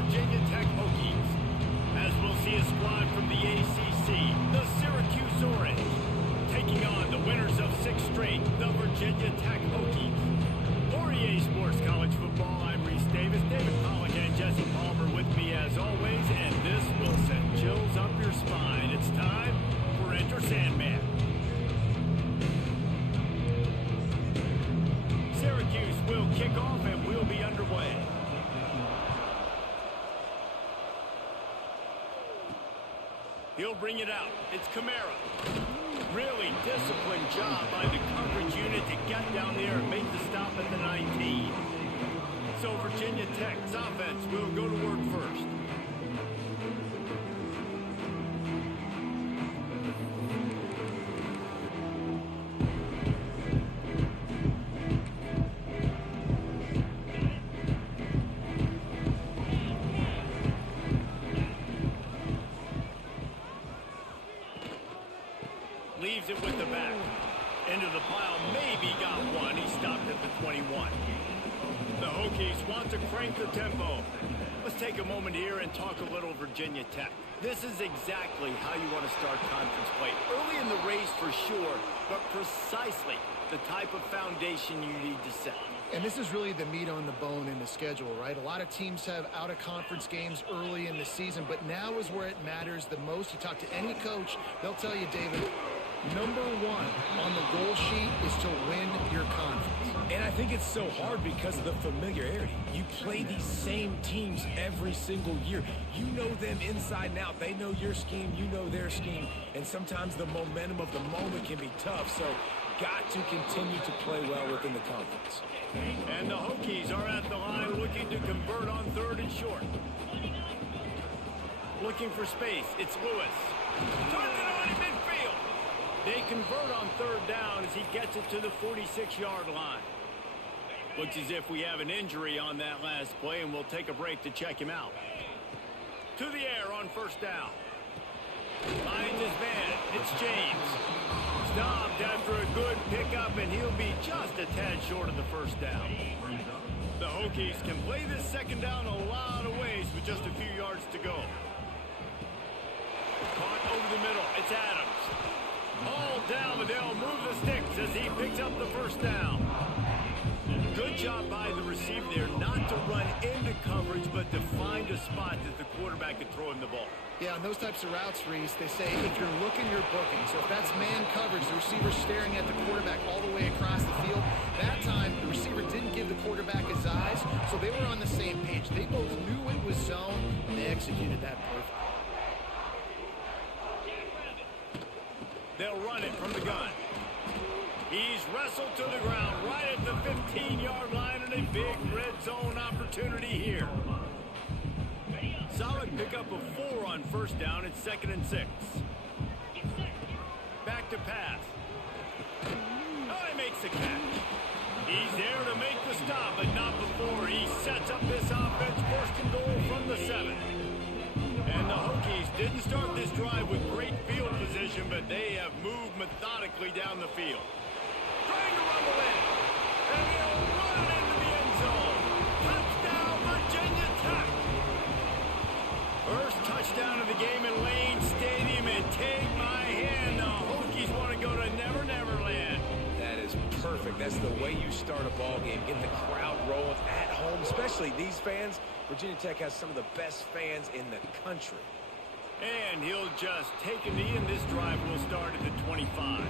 Virginia Tech Hokies. As we'll see a squad from the ACC, the Syracuse Orange, taking on the winners of 6 straight, the Virginia Tech Hokies. For EA Sports College Football, I'm Reese Davis, David Pollock and Jesse Palmer with me as always, and this will send chills up your spine. It's time for Enter Sandman. Syracuse will kick off and we'll be underway. He'll bring it out. It's Kamara. Really disciplined job by the coverage unit to get down there and make the stop at the 19. So Virginia Tech's offense will go to work first. Leaves it with the back. Into the pile, maybe got one. He stopped at the 21. The Hokies want to crank the tempo. Let's take a moment here and talk a little Virginia Tech. This is exactly how you want to start conference play. Early in the race for sure, but precisely the type of foundation you need to set. And this is really the meat on the bone in the schedule, right? A lot of teams have out-of-conference games early in the season, but now is where it matters the most. You talk to any coach, they'll tell you, David, number one on the goal sheet is to win your conference. And I think it's so hard because of the familiarity. You play these same teams every single year. You know them inside and out. They know your scheme, you know their scheme, and sometimes the momentum of the moment can be tough, so got to continue to play well within the conference. And the Hokies are at the line looking to convert on 3rd and short. Looking for space, it's Lewis. Target on in midfield. They convert on 3rd down as he gets it to the 46-yard line. Looks as if we have an injury on that last play, and we'll take a break to check him out. To the air on 1st down. Finds his man. It's James. Stopped after a good pickup, and he'll be just a tad short of the 1st down. The Hokies can play this 2nd down a lot of ways with just a few yards to go. Caught over the middle. It's Adams. All down, but they'll move the sticks as he picks up the 1st down. Good job by the receiver there not to run into coverage, but to find a spot that the quarterback could throw him the ball. Yeah, on those types of routes, Reese, they say if you're looking, you're booking. So if that's man coverage, the receiver's staring at the quarterback all the way across the field. That time, the receiver didn't give the quarterback his eyes, so they were on the same page. They both knew it was zone, and they executed that perfectly. They'll run it from the gun. He's wrestled to the ground right at the 15-yard line, and a big red zone opportunity here. Solid pickup of 4 on 1st down. It's 2nd and 6. Back to pass. Oh, he makes the catch. He's there to make the stop, but not before he sets up this offense. 1st and goal from the 7. And the Hokies didn't start this drive with great field position, but they have moved methodically down the field. Trying to rumble in. And he'll run it into the end zone. Touchdown, Virginia Tech. First touchdown of the game in Lane Stadium, and take my hand, the Hokies want to go to Never Never Land. That is perfect. That's the way you start a ball game. Get the crowd rolling at home, especially these fans. Virginia Tech has some of the best fans in the country. And he'll just take a knee, and this drive will start at the 25.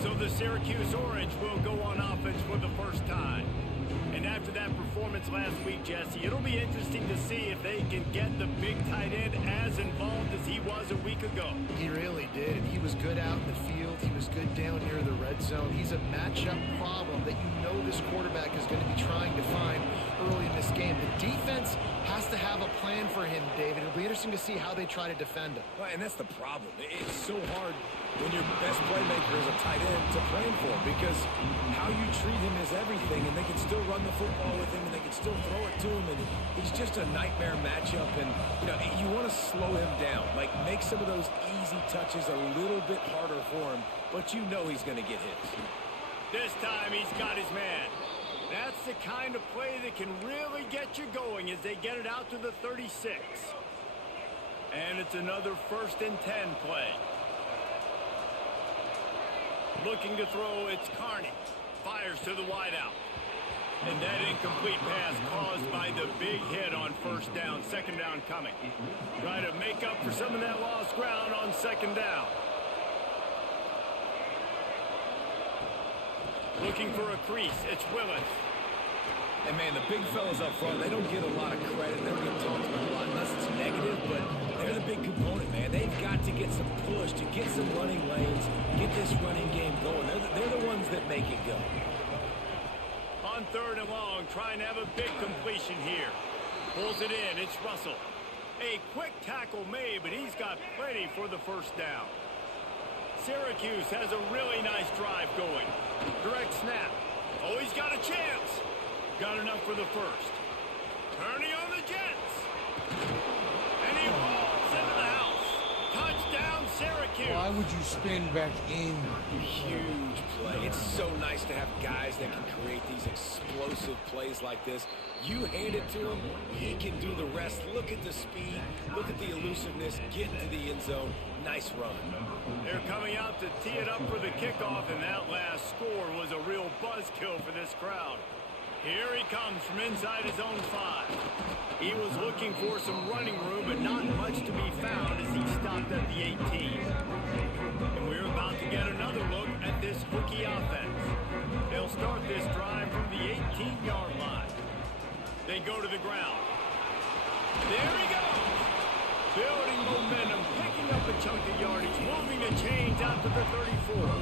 So the Syracuse Orange will go on offense for the first time. And after that performance last week, Jesse, it'll be interesting to see if they can get the big tight end as involved as he was a week ago. He really did. He was good out in the field. He was good down near the red zone. He's a matchup problem that you know this quarterback is going to be trying to find early in this game. The defense has to have a plan for him, David. It'll be interesting to see how they try to defend him. Well, and that's the problem. It's so hard when your best playmaker is a tight end to plan for him, because how you treat him is everything, and they can still run the football with him, and they can still throw it to him, and he's just a nightmare matchup. And you want to slow him down, like make some of those easy touches a little bit harder for him, but you know he's going to get hits. This time he's got his man. That's the kind of play that can really get you going as they get it out to the 36. And it's another 1st and 10 play. Looking to throw, it's Carney. Fires to the wideout. And that incomplete pass caused by the big hit on 1st down. 2nd down coming. Try to make up for some of that lost ground on 2nd down. Looking for a crease. It's Willis. And, man, the big fellas up front, they don't get a lot of credit. They don't get talked about a lot unless it's negative, but they're the big component, man. They've got to get some push, to get some running lanes, get this running game going. They're the ones that make it go. On 3rd and long, trying to have a big completion here. Pulls it in. It's Russell. A quick tackle made, but he's got plenty for the 1st down. Syracuse has a really nice drive going. Direct snap. Oh, he's got a chance. Got enough for the 1st. Turning on the Jets. And he rolls into the house. Touchdown, Syracuse. Why would you spin back in? Huge play. It's so nice to have guys that can create these explosive plays like this. You hand it to him, he can do the rest. Look at the speed. Look at the elusiveness. Get into the end zone. Nice run. They're coming out to tee it up for the kickoff, and that last score was a real buzzkill for this crowd. Here he comes from inside his own 5. He was looking for some running room, but not much to be found as he stopped at the 18. And we're about to get another look at this Hokie offense. They'll start this drive from the 18-yard line. They go to the ground. There he goes. Building momentum, picking up a chunk of yardage, moving the chains out to the 34.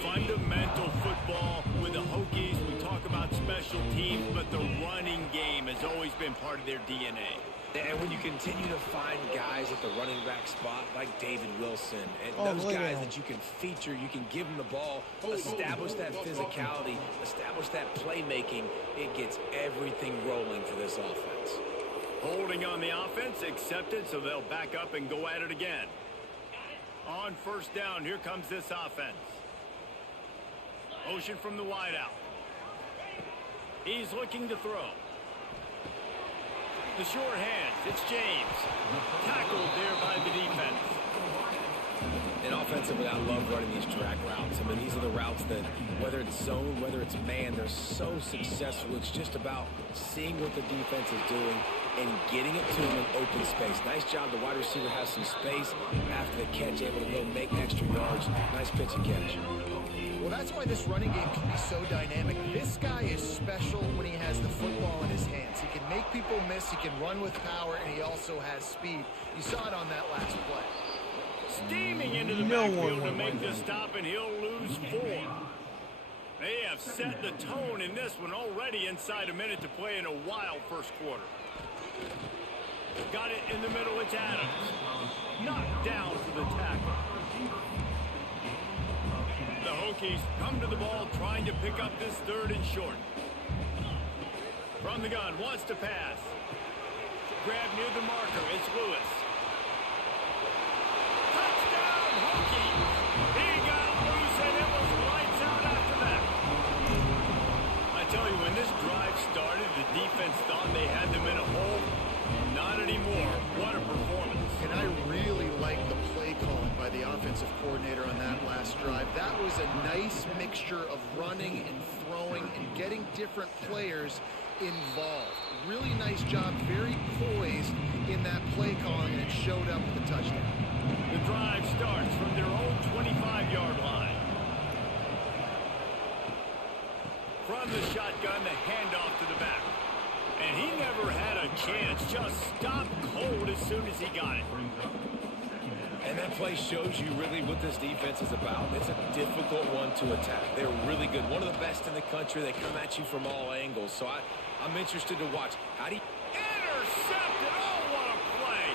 Fundamental football with the Hokies. We talk about special teams, but the running game has always been part of their DNA. And when you continue to find guys at the running back spot like David Wilson and those guys that you can feature, you can give them the ball, establish that physicality, establish that playmaking, it gets everything rolling for this offense. Holding on the offense, accepted, so they'll back up and go at it again. On 1st down, here comes this offense. Motion from the wideout. He's looking to throw. The short hands, it's James. Tackled there by the defense. And offensively, I love running these drag routes. I mean, these are the routes that, whether it's zone, whether it's man, they're so successful. It's just about seeing what the defense is doing and getting it to them in open space. Nice job. The wide receiver has some space after the catch, able to go make extra yards. Nice pitch and catch. Well, that's why this running game can be so dynamic. This guy is special when he has the football in his hands. He can make people miss, he can run with power, and he also has speed. You saw it on that last play. Steaming into the backfield to make the stop, and he'll lose 4. They have set the tone in this one already inside a minute to play in a wild 1st quarter. Got it in the middle, it's Adams. Knocked down for the tackle. The Hokies come to the ball trying to pick up this 3rd and short. From the gun, wants to pass. Grab near the marker, it's Lewis. Touchdown, Hokies! He got loose and it was lights out after that. I tell you, when this drive started, the defense thought they had them in a hole. Not anymore. What a performance. And I really like the play calling by the offensive coordinator on that last drive. That was a nice mixture of running and throwing and getting different players involved. Really nice job, very poised in that play calling, and it showed up with the touchdown. The drive starts from their own 25-yard line. From the shotgun, the handoff to the back. And he never had a chance, just stopped cold as soon as he got it. And that play shows you really what this defense is about. It's a difficult one to attack. They're really good. One of the best in the country. They come at you from all angles. So I'm interested to watch. How do you... Intercepted! Oh, what a play!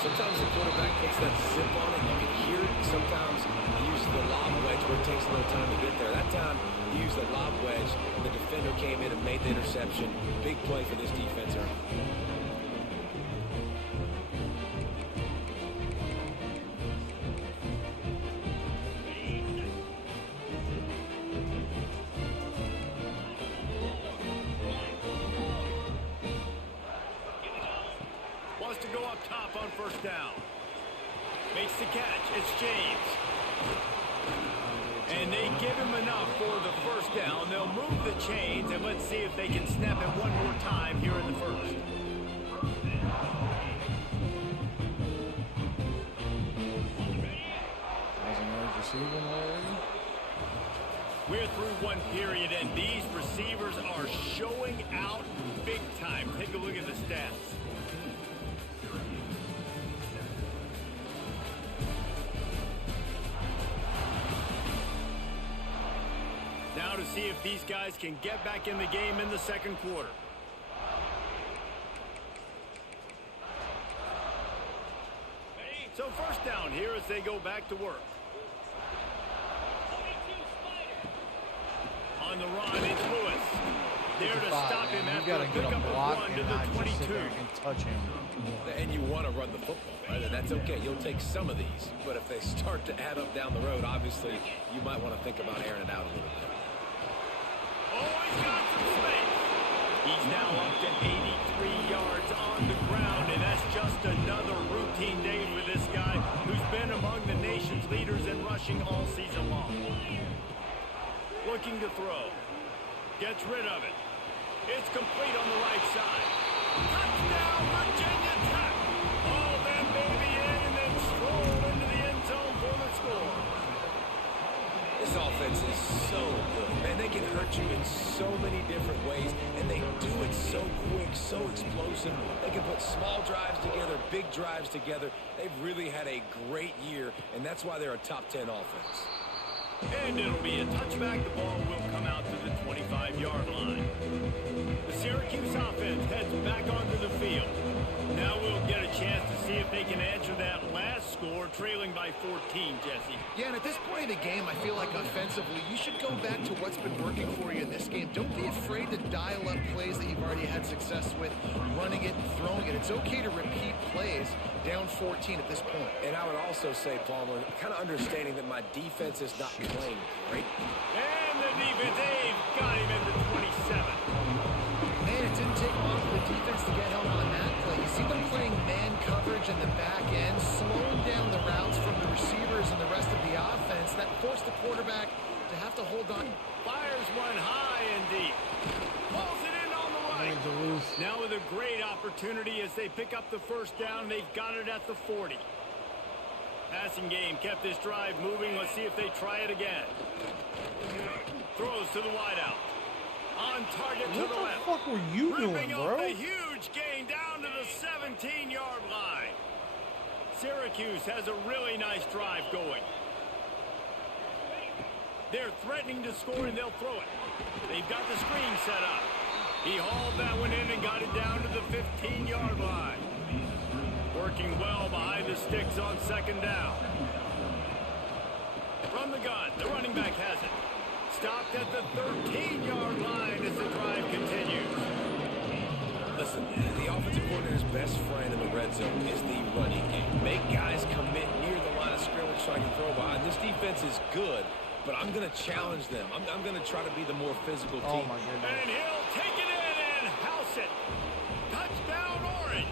Sometimes the quarterback puts that zip on it. You can hear it. Sometimes he uses the lob wedge where it takes a little time to get there. That time he used the lob wedge. The defender came in and made the interception. Big play for this defense. to go up top on first down. Makes the catch. It's James. And they give him enough for the first down. They'll move the chains, and let's see if they can snap it one more time here in the first. We're through one period, and these receivers are showing out big time. Take a look at the stats. Now to see if these guys can get back in the game in the second quarter. So first down here as they go back to work. On the run, it's Lewis. There to stop him after a pickup of one to the 22. And touch him. And you want to run the football, right? And that's okay. You'll take some of these. But if they start to add up down the road, obviously, you might want to think about airing it out a little bit. Oh, he's got some space. He's now up to 83 yards on the ground, and that's just another routine day for this guy who's been among the nation's leaders in rushing all season long. Looking to throw. Gets rid of it. It's complete on the right side. Touchdown, Virginia Tech. All that baby in and then stroll into the end zone for the score. This offense is so good. Man, they can hurt you in so many different ways, and they do it so quick, so explosive. They can put small drives together, big drives together. They've really had a great year, and that's why they're a top 10 offense. And it'll be a touchback. The ball will come out to the 25-yard line. The Syracuse offense heads back onto the field. Now we'll get a chance to see if they can answer that last score, trailing by 14, Jesse. Yeah, and at this point of the game, I feel like offensively, you should go back to what's been working for you in this game. Don't be afraid to dial up plays that you've already had success with, running it and throwing it. It's okay to repeat plays down 14 at this point. And I would also say, Palmer, kind of understanding that my defense is not playing great. And the defense, they've got him in the 27. Man, it didn't take long for the defense to get home on that play. You see them playing man coverage in the back end, slowing down the routes from the receivers and the rest of the offense. That forced the quarterback to have to hold on. Fires one high and deep. Pulls it in on the right. Now with a great opportunity as they pick up the first down. They've got it at the 40. Passing game kept this drive moving. Let's see if they try it again. Throws to the wideout. On target to the left. What the fuck were you doing, bro? Up a huge gain down to the 17-yard line. Syracuse has a really nice drive going. They're threatening to score, and they'll throw it. They've got the screen set up. He hauled that one in and got it down to the 15-yard line. Working well behind the sticks on second down. From the gun, the running back has it. Stopped at the 13-yard line as the drive continues. Listen, the offensive coordinator's best friend in the red zone is the running game. Make guys commit near the line of scrimmage so I can throw behind. This defense is good, but I'm going to challenge them. I'm going to try to be the more physical team. Oh, my goodness. And he'll take it in and house it. Touchdown, Orange.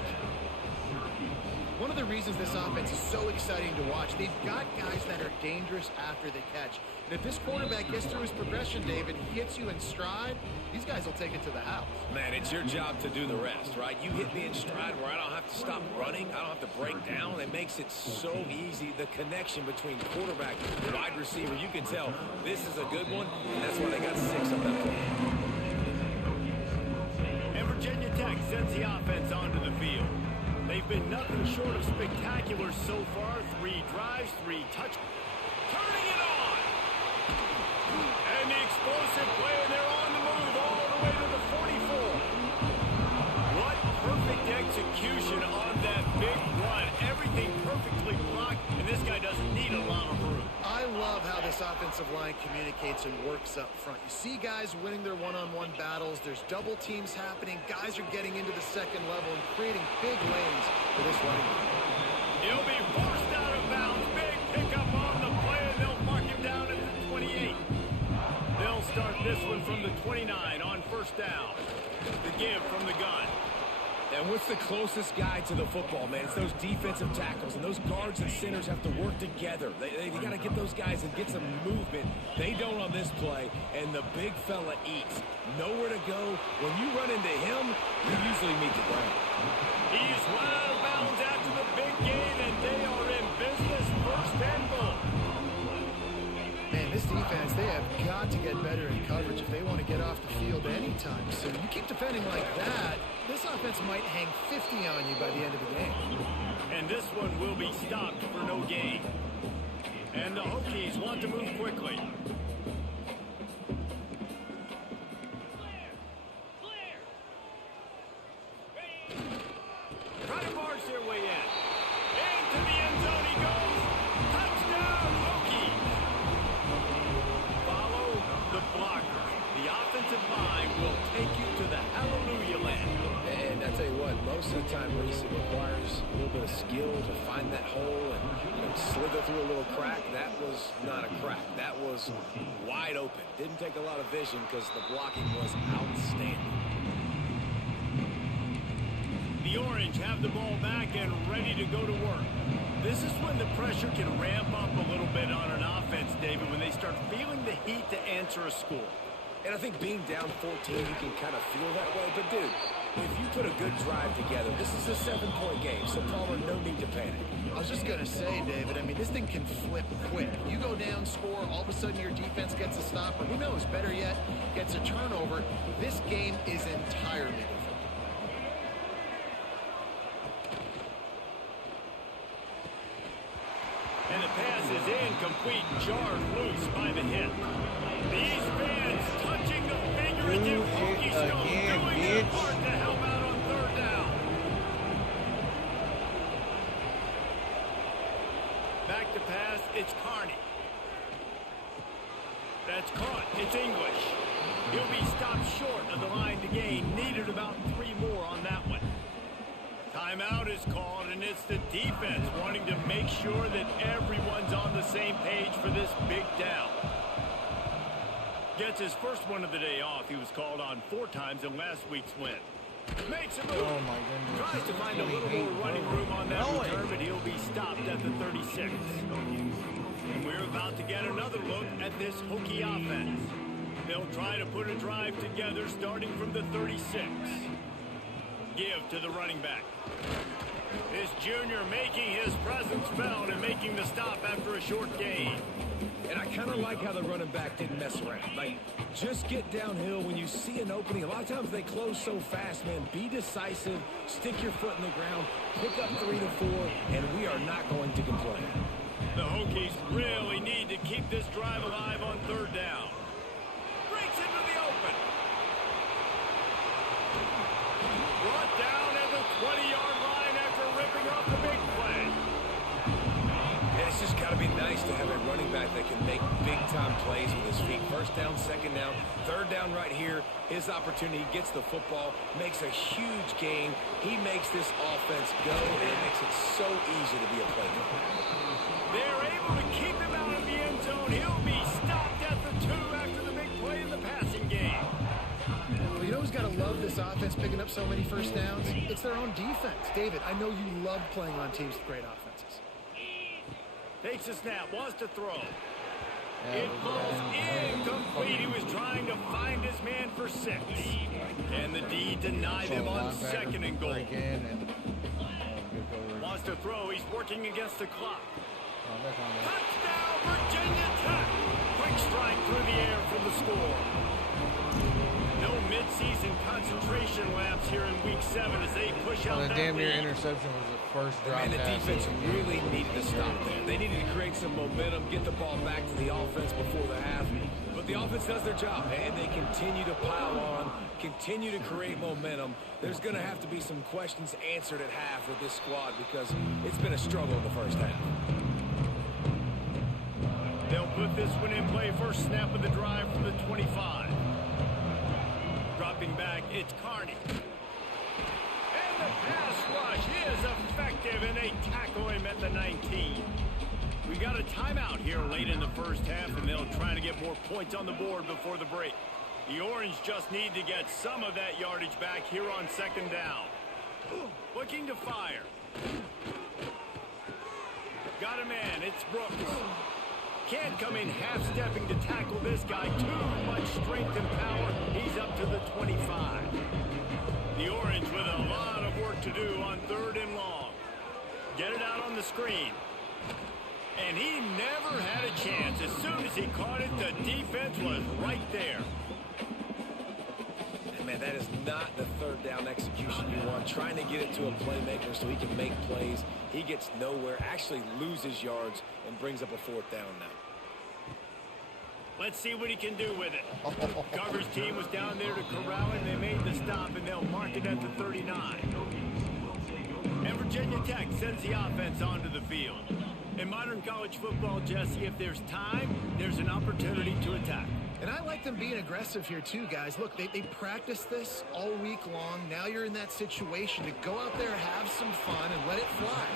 One of the reasons this offense is so exciting to watch, they've got guys that are dangerous after the catch. And if this quarterback gets through his progression, David, he hits you in stride, these guys will take it to the house. Man, it's your job to do the rest, right? You hit me in stride where I don't have to stop running. I don't have to break down. It makes it so easy. The connection between quarterback and wide receiver, you can tell this is a good one, and that's why they got 6 on that play. And Virginia Tech sends the offense onto the field. They've been nothing short of spectacular so far. 3 drives, 3 touch. Turning it on. And the explosive play, and they're on the move all the way to the 44. What perfect execution on that big run. Everything perfectly blocked, and this guy doesn't need a lot of room. I love how this offensive line communicates and works up front. You see guys winning their one-on-one battles. There's double teams happening. Guys are getting into the second level and creating big lanes for this running game. He'll be forced out of bounds. Big pickup on the play, and they'll mark him down at the 28. They'll start this one from the 29 on first down. The give from the gun. And what's the closest guy to the football, man? It's those defensive tackles, and those guards and centers have to work together. They got to get those guys and get some movement. They don't on this play, and the big fella eats. Nowhere to go. When you run into him, you usually meet the ground. He's run out of bounds after the big gain, and they are in business. First and goal. Man, this defense, they have got to get better in coverage if they want to get off the field anytime soon. You keep defending like that, this offense might hang 50 on you by the end of the game. And this one will be stopped for no gain. And the Hokies want to move quickly. Try to barge their way in. Into the end zone he goes. Touchdown, Hokies. Follow the blocker. The offensive line will take you to the hallelujah land. And I tell you what, most of the time, Reese, it requires a little bit of skill to find that hole and slither through a little crack. That was not a crack. That was wide open. Didn't take a lot of vision because the blocking was outstanding. The Orange have the ball back and ready to go to work. This is when the pressure can ramp up a little bit on an offense, David, when they start feeling the heat to answer a score. And I think being down 14, you can kind of feel that way. But, dude, if you put a good drive together, this is a 7-point game, so Palmer, no need to panic. I was just going to say, David, I mean, this thing can flip quick. You go down, score, all of a sudden your defense gets a stop, or who knows, better yet, gets a turnover. This game is entirely different. And the pass is incomplete, jarred loose by the hit. These fans touching the figurative Hokie stone, doing their part to help out on third down. Back to pass, it's Carney. That's caught, it's English. He'll be stopped short of the line to gain. Needed about 3 more on that one. Timeout is called, and it's the defense wanting to make sure that everyone's on the same page for this big down. Gets his first one of the day off. He was called on 4 times in last week's win. Makes a move. Oh, my goodness. Tries to find a little more running room on that return, but he'll be stopped at the 36. And we're about to get another look at this Hokie offense. They'll try to put a drive together starting from the 36. Give to the running back. This junior making his presence felt and making the stop after a short gain. And I kind of like how the running back didn't mess around. Like, just get downhill when you see an opening. A lot of times they close so fast, man. Be decisive, stick your foot in the ground, pick up 3 to 4, and we are not going to complain. The Hokies really need to keep this drive alive on third down. Breaks into the open. Brought down at the 20-yard line after ripping off the big play. And it's just got to be nice to have a running back that can make big-time plays with his feet. First down, second down, third down right here. His opportunity, gets the football, makes a huge gain. He makes this offense go, and it makes it so easy to be a playmaker. They're able to keep him out of the end zone. He'll be stopped at the 2 after the big play in the passing game. Well, you know who's got to love this offense picking up so many first downs? It's their own defense. David, I know you love playing on teams with great offenses. Takes a snap, wants to throw. It falls incomplete. He was trying to find his man for 6. And the D denied him on second and goal. Wants to throw. He's working against the clock. Touchdown, Virginia Tech. Quick strike through the air for the score. No midseason concentration laps here in Week 7 as they push out that damn near lead. interception was the first drop. And the defense really needed to stop there. They needed to create some momentum, get the ball back to the offense before the half. But the offense does their job, and they continue to pile on, continue to create momentum. There's going to have to be some questions answered at half with this squad because it's been a struggle in the first half. They'll put this one in play. First snap of the drive from the 25. Dropping back, it's Carney. And the pass rush is effective, and they tackle him at the 19. We got a timeout here late in the first half, and they'll try to get more points on the board before the break. The Orange just need to get some of that yardage back here on second down. Looking to fire. Got a man. It's Brooks. Can't come in half-stepping to tackle this guy. Too much strength and power. He's up to the 25. The Orange with a lot of work to do on 3rd and long. Get it out on the screen. And he never had a chance. As soon as he caught it, the defense was right there. And man, that is not the 3rd down execution you want. Trying to get it to a playmaker so he can make plays. He gets nowhere, actually loses yards, and brings up a 4th down now. Let's see what he can do with it. Carver's team was down there to corral him. They made the stop, and they'll mark it at the 39. And Virginia Tech sends the offense onto the field. In modern college football, Jesse, if there's time, there's an opportunity to attack. And I like them being aggressive here too, guys. Look, they practice this all week long. Now you're in that situation to go out there, have some fun, and let it fly.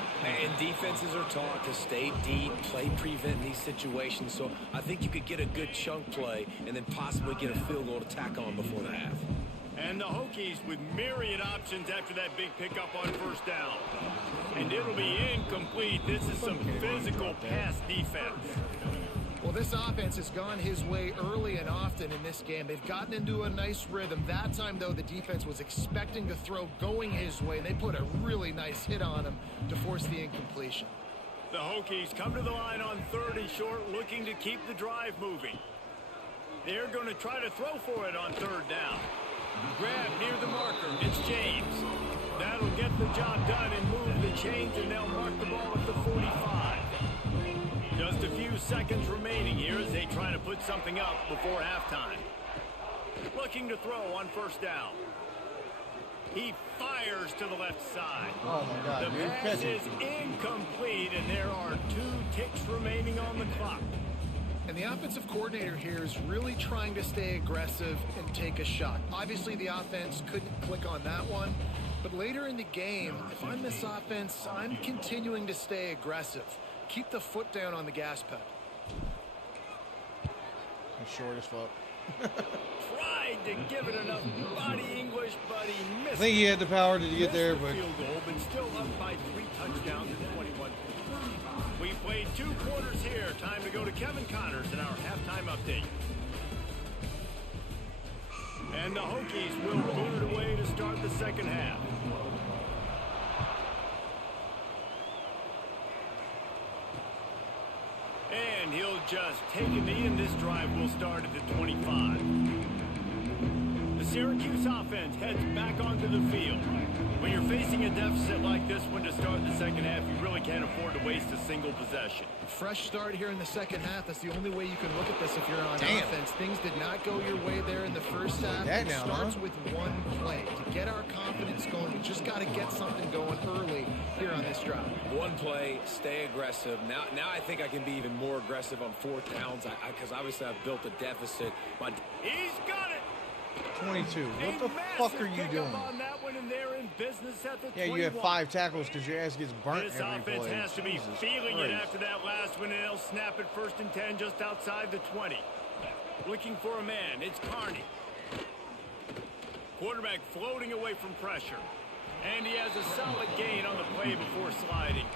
And defenses are taught to stay deep, play prevent in these situations. So I think you could get a good chunk play and then possibly get a field goal to tack on before the half. And the Hokies with myriad options after that big pickup on 1st down. And it'll be incomplete. This is some physical pass defense. Well, this offense has gone his way early and often in this game. They've gotten into a nice rhythm. That time, though, the defense was expecting to throw going his way. They put a really nice hit on him to force the incompletion. The Hokies come to the line on 3rd and short, looking to keep the drive moving. They're going to try to throw for it on 3rd down. Grab near the marker. It's James. That'll get the job done and move the chains, and they'll mark the ball at the 45. Just a few seconds remaining here as they try to put something up before halftime. Looking to throw on 1st down. He fires to the left side. Oh, my God. The pass is incomplete, and there are 2 ticks remaining on the clock. And the offensive coordinator here is really trying to stay aggressive and take a shot. Obviously, the offense couldn't click on that one. But later in the game, if I'm this offense, I'm continuing to stay aggressive. Keep the foot down on the gas pedal. He's short as fuck. Tried to give it enough body English, but he missed. I think he had the power to get there, but Field goal, but still up by 3 touchdowns and 21 points. We played 2 quarters here. Time to go to Kevin Connors in our halftime update. And the Hokies will clear it away to start the 2nd half. And he'll just take a knee, and this drive will start at the 25. The Syracuse offense heads back onto the field. When you're facing a deficit like this one to start the 2nd half, you really can't afford to waste a single possession. Fresh start here in the 2nd half. That's the only way you can look at this if you're on offense. Things did not go your way there in the 1st half. It starts with one play. To get our confidence going, we just got to get something going early here on this drive. One play, stay aggressive. Now I think I can be even more aggressive on 4th downs because obviously I've built a deficit. He's got it. 22. What the fuck are you doing? On that one, and they're in business at the Yeah, 21. you have 5 tackles because your ass gets burnt This every offense play. has to be Jesus feeling it Christ. after that last one, and they'll snap it 1st and 10 just outside the 20. Looking for a man. It's Carney. Quarterback floating away from pressure. And he has a solid gain on the play before sliding.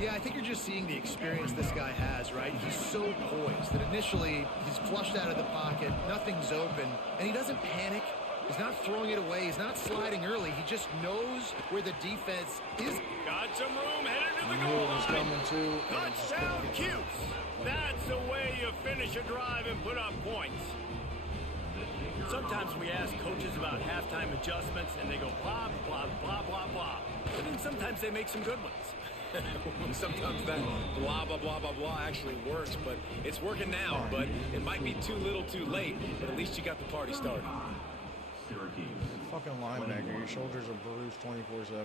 Yeah, I think you're just seeing the experience this guy has, right? He's so poised that initially he's flushed out of the pocket, nothing's open, and he doesn't panic. He's not throwing it away. He's not sliding early. He just knows where the defense is. Got some room, headed to the goal line. Coming too. Touchdown, Cuse. That's the way you finish a drive and put up points. Sometimes we ask coaches about halftime adjustments, and they go blah, blah, blah, blah, blah. But then sometimes they make some good ones. Sometimes that blah, blah, blah, blah, blah actually works, but it's working now. But it might be too little too late, but at least you got the party started. Fucking linebacker. Your shoulders are bruised 24/7.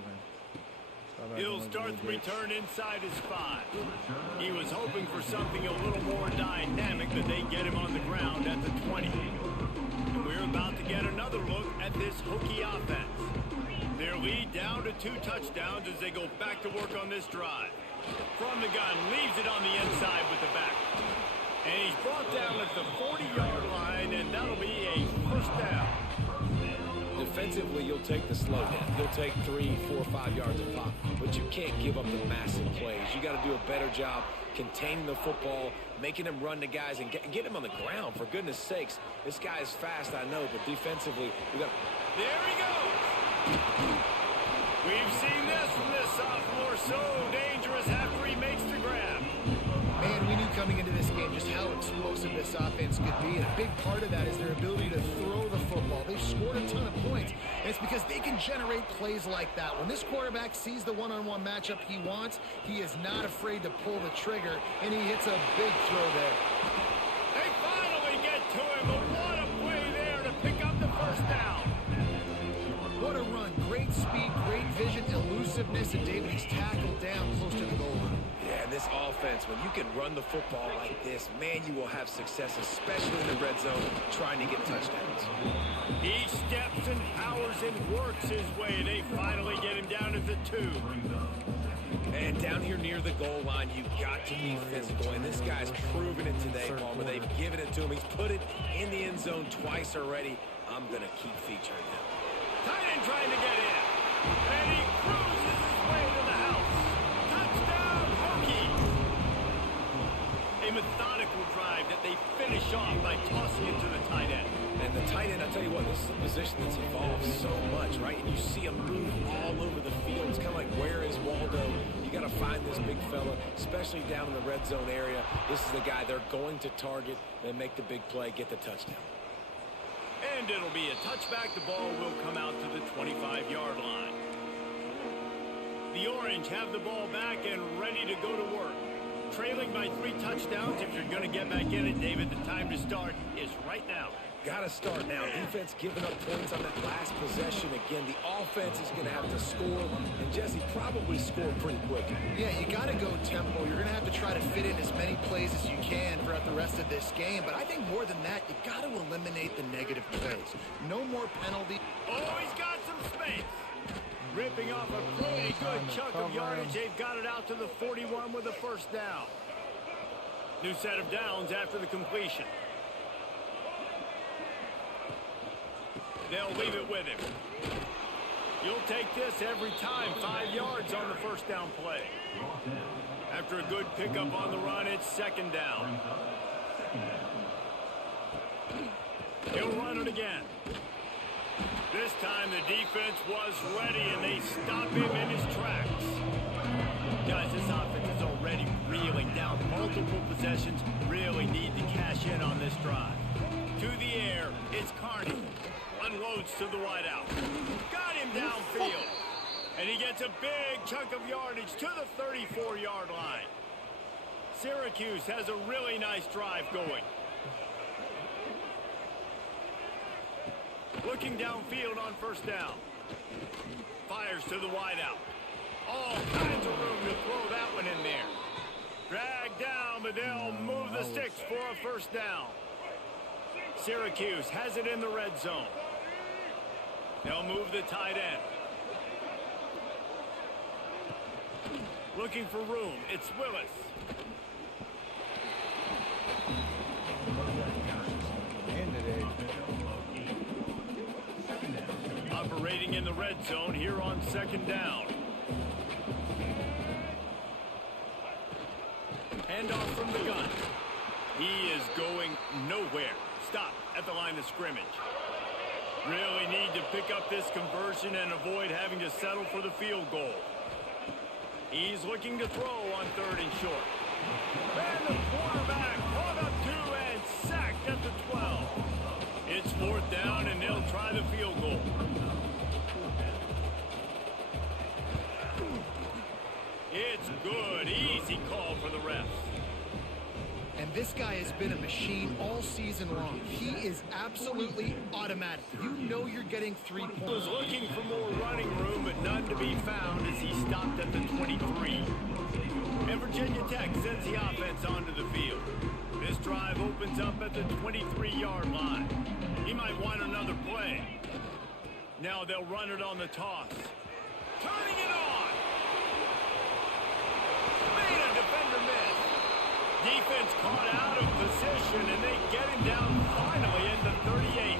He'll start the return inside his 5. He was hoping for something a little more dynamic, but they get him on the ground at the 20. And we're about to get another look at this Hokie offense. Their lead down to 2 touchdowns as they go back to work on this drive. From the gun, leaves it on the inside with the back. And he's brought down at the 40-yard line, and that'll be a 1st down. defensively, you'll take the slow down. You'll take 3, 4, 5 yards a pop, but you can't give up the massive plays. You got to do a better job containing the football, making them run to guys, and get him on the ground. For goodness sakes, this guy is fast, I know, but defensively, we got. There he goes. We've seen this from this sophomore. So dangerous after he makes the grab. Man, we knew coming into this game just how explosive this offense could be, and a big part of that is their ability to throw the football. They've scored a ton of points, and it's because they can generate plays like that. When this quarterback sees the one-on-one matchup he wants, he is not afraid to pull the trigger, and he hits a big throw there. They finally get to him, but what a play there to pick up the first down. What a run. Great speed, great vision, elusiveness, and David, he's tackled down close to the goal line. Yeah, and this offense, when you can run the football like this, man, you will have success, especially in the red zone, trying to get touchdowns. He steps and powers and works his way. They finally get him down at the 2. And down here near the goal line, you've got to be physical. And this guy's proven it today, Palmer. They've given it to him. He's put it in the end zone twice already. I'm going to keep featuring him. Tight end trying to get in. And he cruises his way to the house. Touchdown, Hokies. A methodical drive that they finish off by tossing it to the tight end. And the tight end, I'll tell you what, this is a position that's evolved so much, right? And you see him move all over the field. It's kind of like, where is Waldo? You got to find this big fella, especially down in the red zone area. This is the guy they're going to target and make the big play, get the touchdown. And it'll be a touchback. The ball will come out to the 25-yard line. The Orange have the ball back and ready to go to work. Trailing by 3 touchdowns. If you're going to get back in it, David, the time to start is right now. Got to start now. Defense giving up points on that last possession. Again, the offense is going to have to score, and Jesse probably scored pretty quick. Yeah, you got to go tempo. You're going to have to try to fit in as many plays as you can throughout the rest of this game. But I think more than that, you got to eliminate the negative plays. No more penalty. Oh, he's got some space. Ripping off a pretty good chunk of yardage. They've got it out to the 41 with a first down. New set of downs after the completion. They'll leave it with him. You'll take this every time. 5 yards on the first down play. After a good pickup on the run, it's second down. He'll run it again. This time the defense was ready, and they stop him in his tracks. Guys, this offense is already reeling down multiple possessions. Really need to cash in on this drive. To the air, it's Carney. Unloads to the wideout. Got him downfield. And he gets a big chunk of yardage to the 34-yard line. Syracuse has a really nice drive going. Looking downfield on first down. Fires to the wideout. All kinds of room to throw that one in there. Dragged down, but they'll move the sticks for a first down. Syracuse has it in the red zone. They'll move the tight end. Looking for room. It's Willis. Operating in the red zone here on second down. Handoff from the gun. He is going nowhere. Stop at the line of scrimmage. Really need to pick up this conversion and avoid having to settle for the field goal. He's looking to throw on 3rd and short. And the quarterback caught up to and sacked at the 12. It's 4th down, and they'll try the field goal. It's good. Easy call for the refs. And this guy has been a machine all season long. He is absolutely automatic. You know you're getting 3 points. Was looking for more running room, but none to be found as he stopped at the 23. And Virginia Tech sends the offense onto the field. This drive opens up at the 23-yard line. He might want another play. Now they'll run it on the toss. Turning it on. Made a defender miss. Defense caught out of position, and they get him down finally at the 38.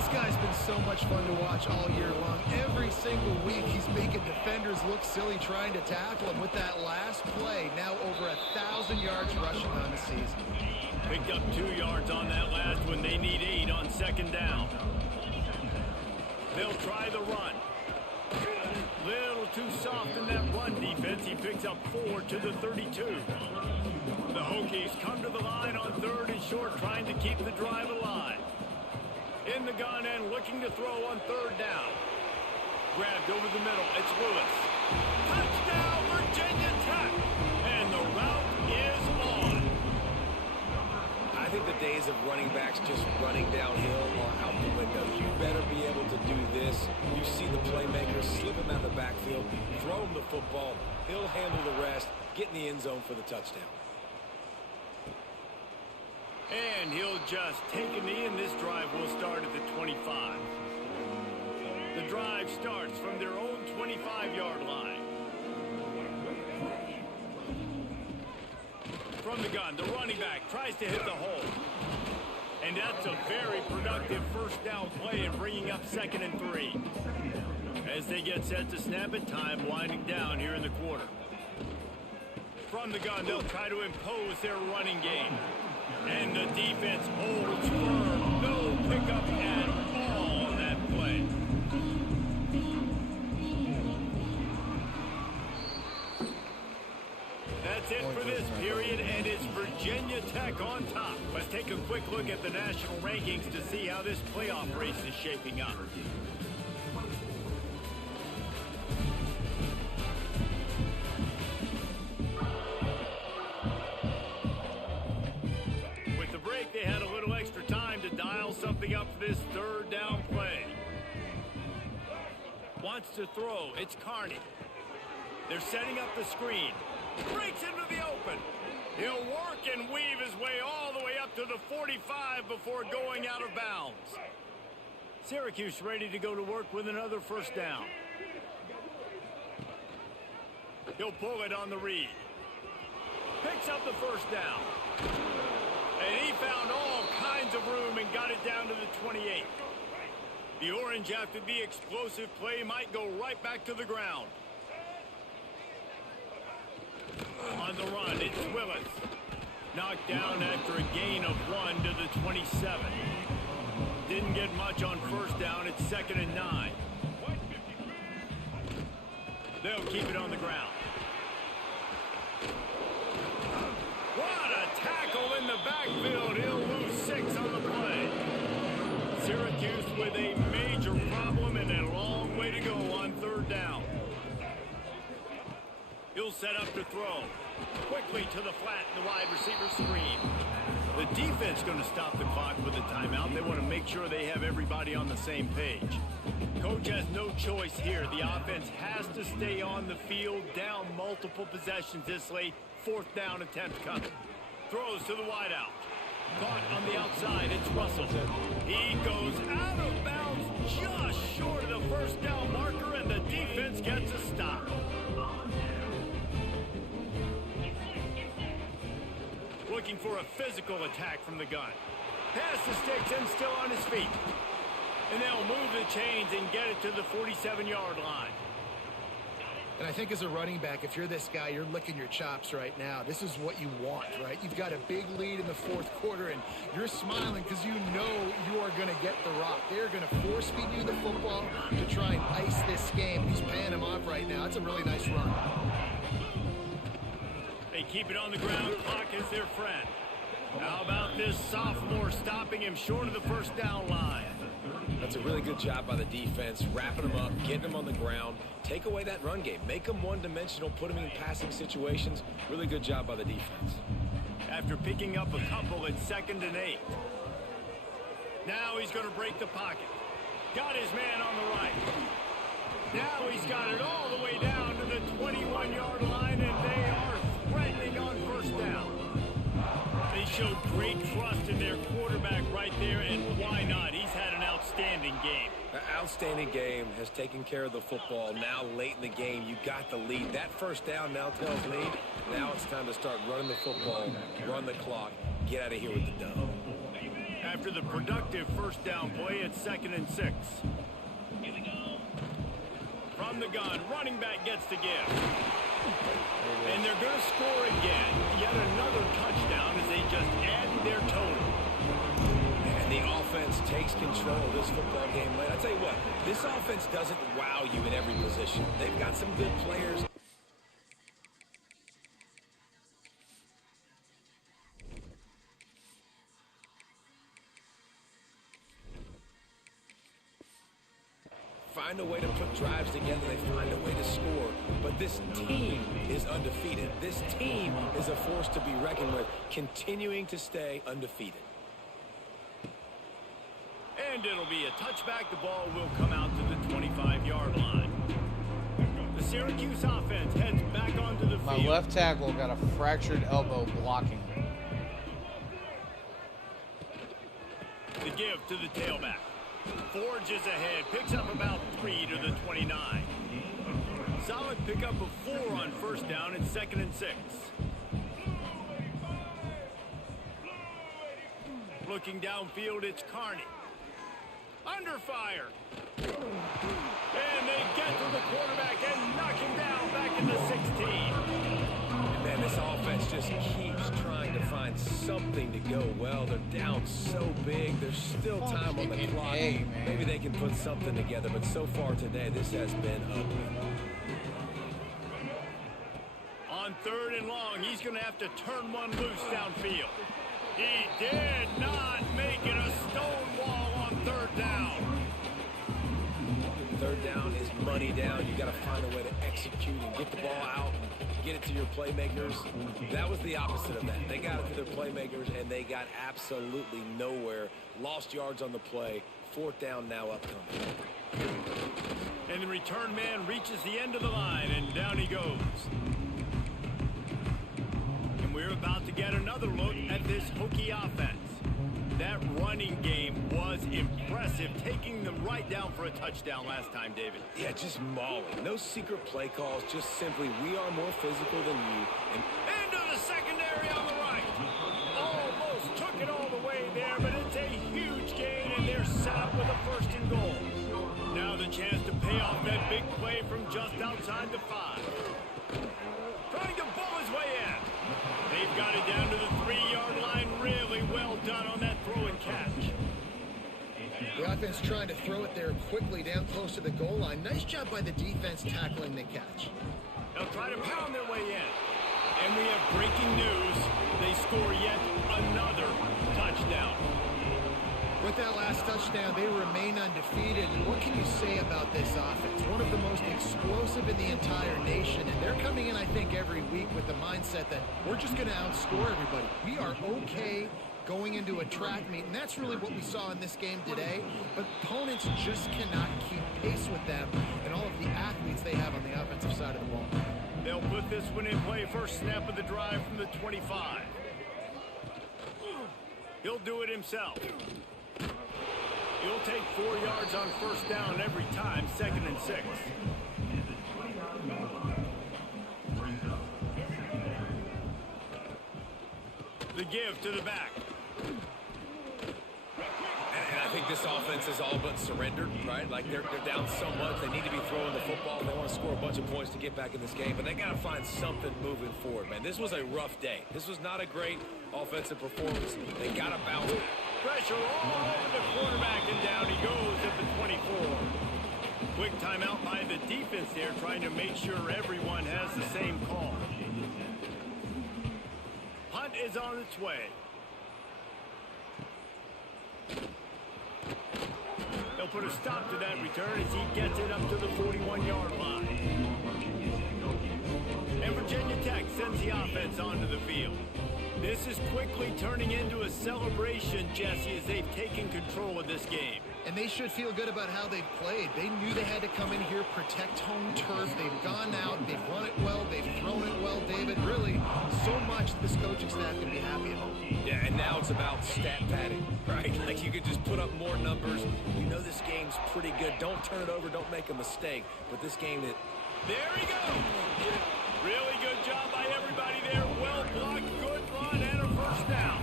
This guy's been so much fun to watch all year long. Every single week, he's making defenders look silly trying to tackle him. With that last play, now over 1,000 yards rushing on the season. Picked up 2 yards on that last one. They need 8 on second down. They'll try the run. Little too soft in that run defense. He picks up 4 to the 32. The Hokies come to the line on 3rd and short, trying to keep the drive alive. In the gun and looking to throw on 3rd down. Grabbed over the middle. It's Lewis. Touchdown, Virginia Tech. And the route is on. I think the days of running backs just running downhill are out the window. You better be able to do this. You see the playmaker, slip him out of the backfield, throw him the football. He'll handle the rest, get in the end zone for the touchdown. And he'll just take a knee, and this drive will start at the 25. The drive starts from their own 25-yard line. From the gun, the running back tries to hit the hole. And that's a very productive first down play in bringing up 2nd and 3. As they get set to snap it, time winding down here in the quarter. From the gun, they'll try to impose their running game. And the defense holds firm. No pickup at all on that play. That's it for this period, and it's Virginia Tech on top. Let's take a quick look at the national rankings to see how this playoff race is shaping up. With the break, they had a little extra time to dial something up for this 3rd down play. Wants to throw. It's Carney. They're setting up the screen. Breaks into the open. He'll work and weave his way all the way up to the 45 before going out of bounds. Syracuse ready to go to work with another first down. He'll pull it on the read. Picks up the first down. And he found all kinds of room and got it down to the 28. The Orange, after the explosive play, might go right back to the ground. On the run, it's Willis. Knocked down after a gain of 1 to the 27. Didn't get much on first down. It's 2nd and 9. They'll keep it on the ground. What a tackle in the backfield. He'll lose 6 on the play. Syracuse with a major problem and a long way to go on 3rd down. He'll set up to throw. Quickly to the flat, the wide receiver screen. The defense going to stop the clock with a timeout. They want to make sure they have everybody on the same page. Coach has no choice here. The offense has to stay on the field, down multiple possessions this late. 4th down attempt coming. Throws to the wideout. Caught on the outside. It's Russell. He goes out of bounds just short of the first down marker, and the defense gets a stop. Looking for a physical attack from the gun. Pass the sticks and still on his feet. And they'll move the chains and get it to the 47-yard line. And I think as a running back, if you're this guy, you're licking your chops right now. This is what you want, right? You've got a big lead in the 4th quarter, and you're smiling because you know you are going to get the rock. They're going to force-feed you the football to try and ice this game. He's paying him off right now. That's a really nice run. They keep it on the ground. Clock is their friend. How about this sophomore stopping him short of the first down line? That's a really good job by the defense, wrapping them up, getting them on the ground. Take away that run game. Make them one-dimensional, put them in passing situations. Really good job by the defense. After picking up a couple, it's 2nd and 8. Now he's going to break the pocket. Got his man on the right. Now he's got it all the way down to the 21-yard line, and they are threatening on first down. They showed great trust in their quarterback right there, and why not? He's had an outstanding game. An outstanding game, has taken care of the football. Now late in the game, you got the lead. That first down now tells me now it's time to start running the football, run the clock, get out of here with the dub. after the productive first down play at 2nd and 6. From the gun, running back gets the give. And they're going to score again. Yet another touchdown as they just add their total. And the offense takes control of this football game late. I tell you what, this offense doesn't wow you in every position. They've got some good players. Find a way to put drives together. They find a way to score. But this team is undefeated. This team is a force to be reckoned with, continuing to stay undefeated. And it'll be a touchback. The ball will come out to the 25-yard line. The Syracuse offense heads back onto the field. My left tackle got a fractured elbow blocking. The give to the tailback. Forges ahead, picks up about 3 to the 29. Solid pickup of 4 on first down and 2nd and 6. Looking downfield, it's Carney. Under fire. And they get to the quarterback and knock him down back in the 16. Man, this offense just keeps trying to find something to go well. They're down so big. There's still time on the clock. Maybe they can put something together, but so far today, this has been ugly. On 3rd and long, he's going to have to turn one loose downfield. He did not make it a stone wall on 3rd down. 3rd down is money down. You got to find a way to execute and get the ball out and get it to your playmakers. That was the opposite of that. They got it to their playmakers, and they got absolutely nowhere. Lost yards on the play. 4th down now upcoming. And the return man reaches the end of the line, and down he goes. And we're about to get another look at this Hokie offense. That running game was impressive, taking them right down for a touchdown last time, David. Yeah, just mauling. No secret play calls, just simply, we are more physical than you. And into the secondary on the right. Almost took it all the way there, but it's a huge gain, and they're set up with a 1st and goal. Now the chance to pay off that big play from just outside the 5. Trying to bull his way in. They've got it down to the 3-yard line. Really well done on that throw and catch. The offense trying to throw it there quickly down close to the goal line. Nice job by the defense tackling the catch. They'll try to pound their way in. And we have breaking news. They score yet another touchdown. With that last touchdown, they remain undefeated. And what can you say about this offense? One of the most explosive in the entire nation. And they're coming in, I think, every week with the mindset that we're just going to outscore everybody. We are okay going into a track meet, and that's really what we saw in this game today. But opponents just cannot keep pace with them and all of the athletes they have on the offensive side of the ball. They'll put this one in play. First snap of the drive from the 25. He'll do it himself. He'll take 4 yards on first down every time, 2nd and 6. The give to the back. I think this offense is all but surrendered, right? Like they're down so much. They need to be throwing the football. They want to score a bunch of points to get back in this game, but they got to find something moving forward, man. This was a rough day. This was not a great offensive performance. They got to bounce. Pressure all over the quarterback, and down he goes at the 24. Quick timeout by the defense there, trying to make sure everyone has the same call. Punt is on its way. They'll put a stop to that return as he gets it up to the 41-yard line. And Virginia Tech sends the offense onto the field. This is quickly turning into a celebration, Jesse, as they've taken control of this game. And they should feel good about how they've played. They knew they had to come in here, protect home turf. They've gone out, they've run it well, they've thrown it well, David. Really, so much this coaching staff can be happy at home. Yeah, and now it's about stat padding, right? Like you could just put up more numbers. You know this game's pretty good. Don't turn it over, don't make a mistake. But this game, there he goes. Really good job by everybody there. Well blocked, good run, and a first down.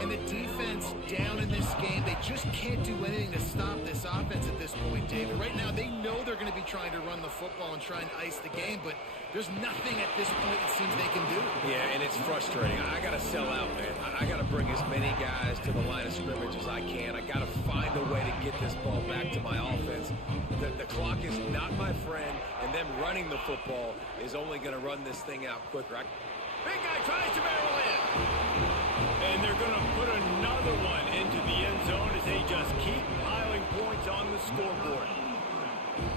And the defense down in this just can't do anything to stop this offense at this point, David. Right now, they know they're going to be trying to run the football and try and ice the game, but there's nothing at this point it seems they can do. Yeah, and it's frustrating. I got to sell out, man. I got to bring as many guys to the line of scrimmage as I can. I got to find a way to get this ball back to my offense. The clock is not my friend, and them running the football is only going to run this thing out quicker. Big guy tries to barrel in. And they're going to put another one into the end zone as they just keep piling points on the scoreboard.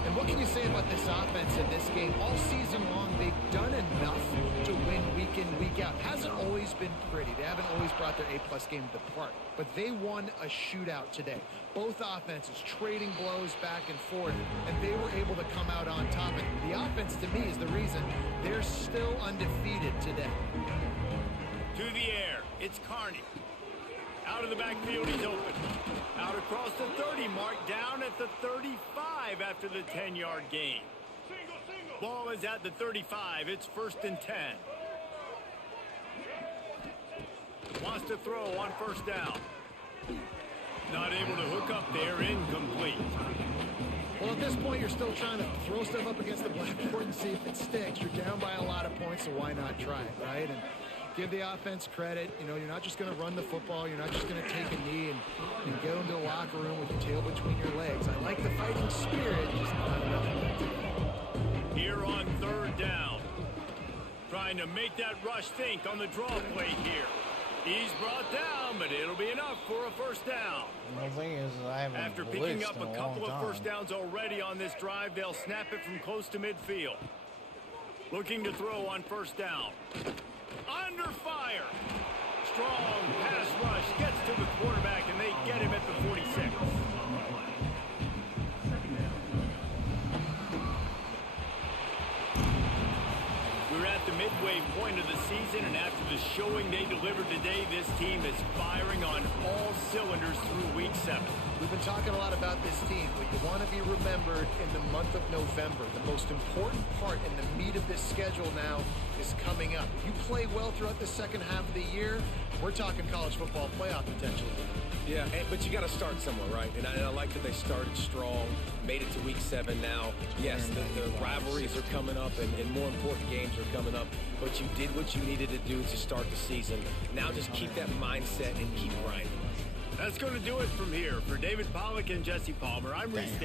And what can you say about this offense in this game? All season long, they've done enough to win week in, week out. Hasn't always been pretty. They haven't always brought their A-plus game to the park. But they won a shootout today. Both offenses trading blows back and forth, and they were able to come out on top. And the offense, to me, is the reason they're still undefeated today. To the air, it's Carney. Out of the backfield, he's open. Out across the 30 mark, down at the 35 after the 10-yard gain. Ball is at the 35. It's 1st and 10. Wants to throw on 1st down. Not able to hook up there, incomplete. Well, at this point, you're still trying to throw stuff up against the blackboard and see if it sticks. You're down by a lot of points, so why not try it, right? And give the offense credit. You know, you're not just going to run the football. You're not just going to take a knee and go into the locker room with your tail between your legs. I like the fighting spirit, just not enough. Here on 3rd down. Trying to make that rush think on the draw play here. He's brought down, but it'll be enough for a 1st down. And the thing is, I haven't After picking up blitzed in a a couple long of time. 1st downs already on this drive, they'll snap it from close to midfield. Looking to throw on 1st down. Under fire. Strong pass rush gets to the quarterback, and they get him at the 46. We're at the midway point of the season, and after the showing they delivered today, this team is firing on all cylinders through week 7. We've been talking a lot about this team, but you want to be remembered in the month of November. The most important part in the meat of this schedule now is coming up. If you play well throughout the second half of the year, we're talking college football playoff potential. Yeah, but you got to start somewhere, right? And I like that they started strong, made it to week 7 now. Yes, the rivalries are coming up, and more important games are coming up. But you did what you needed to do to start the season. Now just keep that mindset and keep grinding. That's going to do it from here. For David Pollack and Jesse Palmer, I'm Reese Davis.